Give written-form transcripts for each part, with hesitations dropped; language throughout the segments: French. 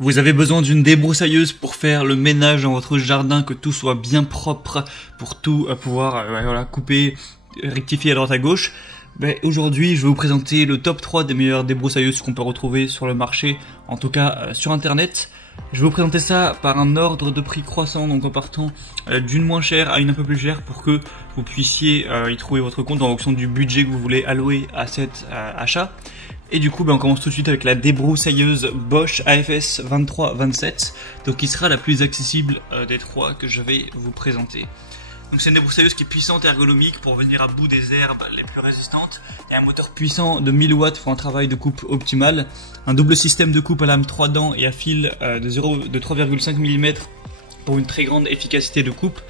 Vous avez besoin d'une débroussailleuse pour faire le ménage dans votre jardin, que tout soit bien propre, pour tout pouvoir voilà, couper, rectifier à droite à gauche. Aujourd'hui, je vais vous présenter le top 3 des meilleures débroussailleuses qu'on peut retrouver sur le marché, en tout cas sur internet. Je vais vous présenter ça par un ordre de prix croissant, donc en partant d'une moins chère à une un peu plus chère pour que vous puissiez y trouver votre compte en fonction du budget que vous voulez allouer à cet achat. Et du coup, on commence tout de suite avec la débroussailleuse Bosch AFS 2327, donc qui sera la plus accessible des trois que je vais vous présenter. Donc c'est une débroussailleuse qui est puissante et ergonomique pour venir à bout des herbes les plus résistantes. Il y a un moteur puissant de 1000 watts pour un travail de coupe optimal, un double système de coupe à lame 3 dents et à fil de 3,5 mm pour une très grande efficacité de coupe.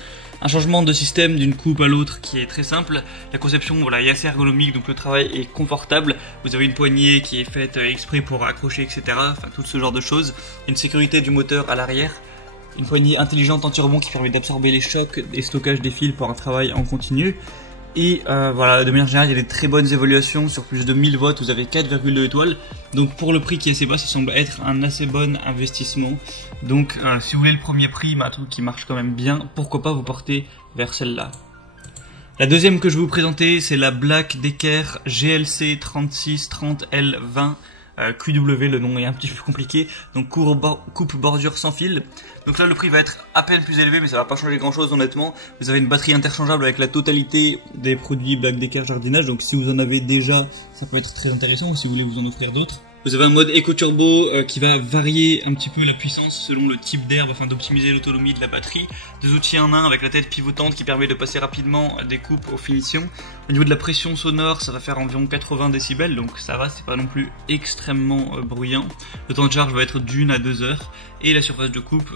Un changement de système d'une coupe à l'autre qui est très simple. La conception est assez ergonomique, donc le travail est confortable. Vous avez une poignée qui est faite exprès pour accrocher, etc. Enfin, tout ce genre de choses. Une sécurité du moteur à l'arrière. Une poignée intelligente anti-rebond qui permet d'absorber les chocs et stockage des fils pour un travail en continu. Et voilà, de manière générale, il y a des très bonnes évaluations sur plus de 1000 watts, vous avez 4,2 étoiles. Donc pour le prix qui est assez bas, ça semble être un assez bon investissement. Donc si vous voulez le premier prix, un truc qui marche quand même bien, pourquoi pas vous porter vers celle-là. La deuxième que je vais vous présenter, c'est la Black Decker GLC 3630L20. QW, le nom est un petit peu compliqué, donc coupe bordure sans fil. Donc là le prix va être à peine plus élevé, mais ça va pas changer grand chose honnêtement. Vous avez une batterie interchangeable avec la totalité des produits Black Decker jardinage, donc si vous en avez déjà, ça peut être très intéressant, ou si vous voulez vous en offrir d'autres. Vous avez un mode Eco Turbo qui va varier un petit peu la puissance selon le type d'herbe afin d'optimiser l'autonomie de la batterie. Deux outils en un avec la tête pivotante qui permet de passer rapidement des coupes aux finitions. Au niveau de la pression sonore, ça va faire environ 80 décibels, donc ça va, c'est pas non plus extrêmement bruyant. Le temps de charge va être d'1 à 2 heures. Et la surface de coupe,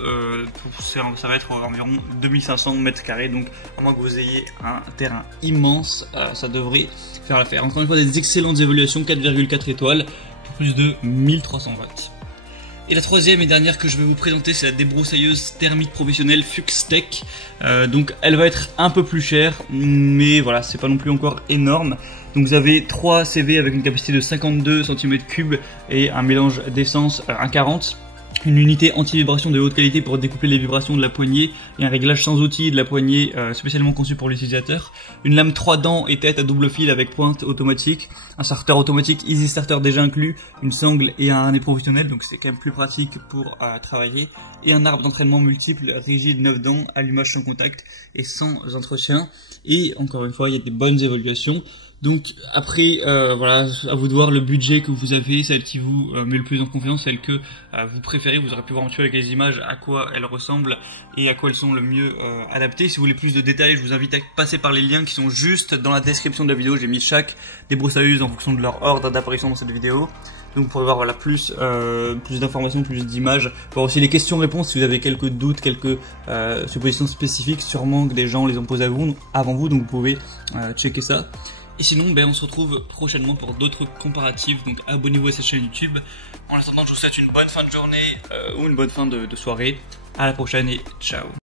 ça va être environ 2500 mètres carrés, donc à moins que vous ayez un terrain immense, ça devrait faire l'affaire. Encore une fois, des excellentes évaluations, 4,4 étoiles. Pour plus de 1300 watts. Et la troisième et dernière que je vais vous présenter, c'est la débroussailleuse thermique professionnelle Fuxtech. Donc elle va être un peu plus chère, mais voilà, c'est pas non plus encore énorme. Donc vous avez 3 CV avec une capacité de 52 cm3 et un mélange d'essence 1,40. Une unité anti-vibration de haute qualité pour découpler les vibrations de la poignée et un réglage sans outil de la poignée spécialement conçu pour l'utilisateur. Une lame 3 dents et tête à double fil avec pointe automatique. Un starter automatique Easy Starter déjà inclus. Une sangle et un harnais professionnel, donc c'est quand même plus pratique pour travailler. Et un arbre d'entraînement multiple rigide 9 dents, allumage sans contact et sans entretien. Et encore une fois, il y a des bonnes évaluations. Donc après, voilà, à vous de voir le budget que vous avez, celle qui vous met le plus en confiance, celle que vous préférez. Vous aurez pu voir un petit peu avec les images à quoi elles ressemblent et à quoi elles sont le mieux adaptées. Si vous voulez plus de détails, je vous invite à passer par les liens qui sont juste dans la description de la vidéo. J'ai mis chaque débroussailleuse en fonction de leur ordre d'apparition dans cette vidéo. Donc pour voir voilà, plus d'informations, plus d'images, voir aussi les questions-réponses si vous avez quelques doutes, quelques suppositions spécifiques, sûrement que des gens les ont posées avant vous, donc vous pouvez checker ça. Et sinon, on se retrouve prochainement pour d'autres comparatifs, donc abonnez-vous à cette chaîne YouTube. En attendant, je vous souhaite une bonne fin de journée ou une bonne fin de soirée. À la prochaine et ciao.